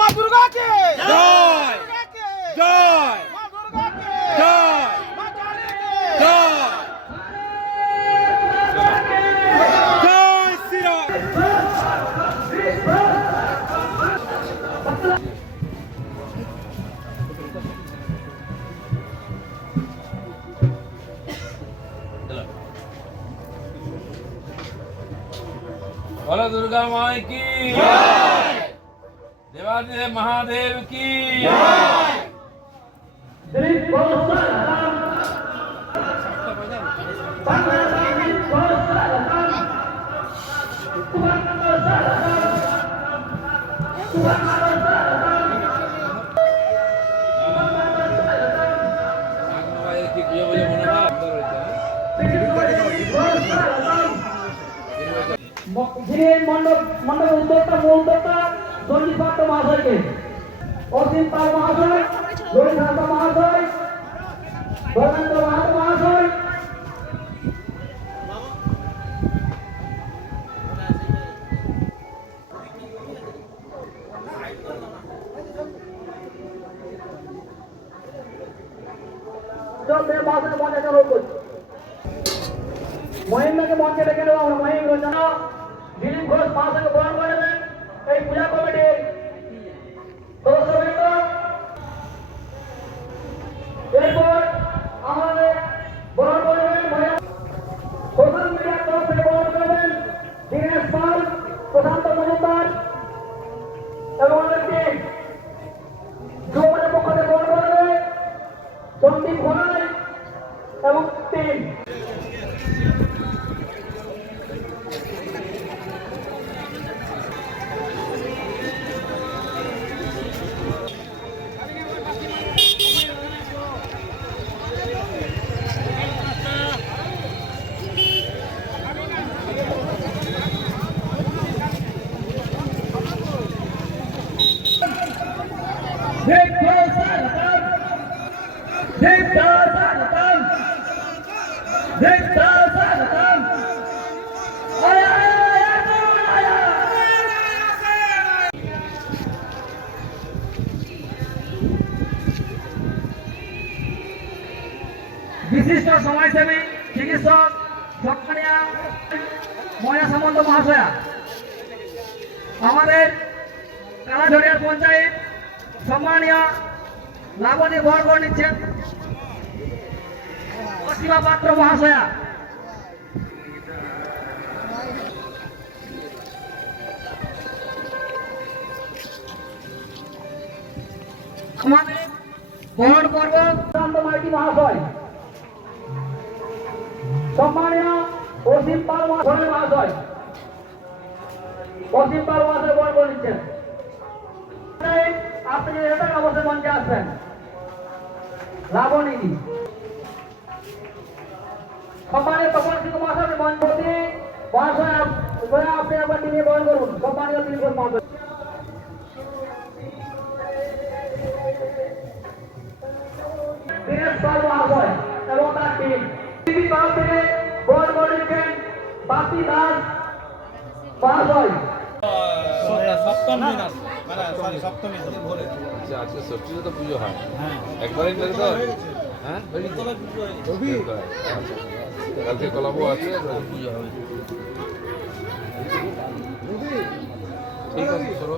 মা দুর্গাকে জয় জয় মা দুর্গাকে জয় জয় শ্রীরাম। बोलो दुर्गा माई की देवादेव महादेव की मंडल उद्योक्ता मूल उद्योक्ता संजीव पात्र महाशय के असीम पाल महाशय रोहित हाथा महाशय धर्मेंद्र महातो महाशय महिम के मंचे डेके महिम रचना दिलीप घोष महाशय को बहन कर पूजा कमिटी सदस्यबृंद एरपर बहन कर सोशल मीडिया तरफ से बहन कर दिनेश पाल प्रशांत मजुमदार যুবদের পক্ষ থেকে বহন করবে সন্দীপ ঘোড়াই এবং টিম। विशिष्ट समाजसेवी चिकित्सक जखनिया मया सामंत महाशया कालाझड़िया पंचायत सम्मानीय लावणी बहन निच्छेन असीमा पात्र महाशया बहन करब शांत माइती महाशय सम्मानीय असीम पाल महाशय असीम पाल महाशय बहन कर निच्छेन আপনি এটা অবশ্যই মঞ্চে আসবেন লাবণী সম্মানীয় তপন সিংহ মহাশয় মঞ্চে মহাশয় আপনি আবার টিমে বহন করুন সম্মানীয় দিলীপ ঘোষ মহাশয় দিনেশ পাল মহাশয় এবং তার টিম তরফ থেকে বহন করেছেন বাপি দাস মহাশয় সপ্তম দিন আছে সপ্তমী ভোরে আজকে ষষ্ঠীতে তো পুজো হয় একবারই করে তো হ্যাঁ কালকে কলাবো আছে পুজো হবে ঠিক আছে চলো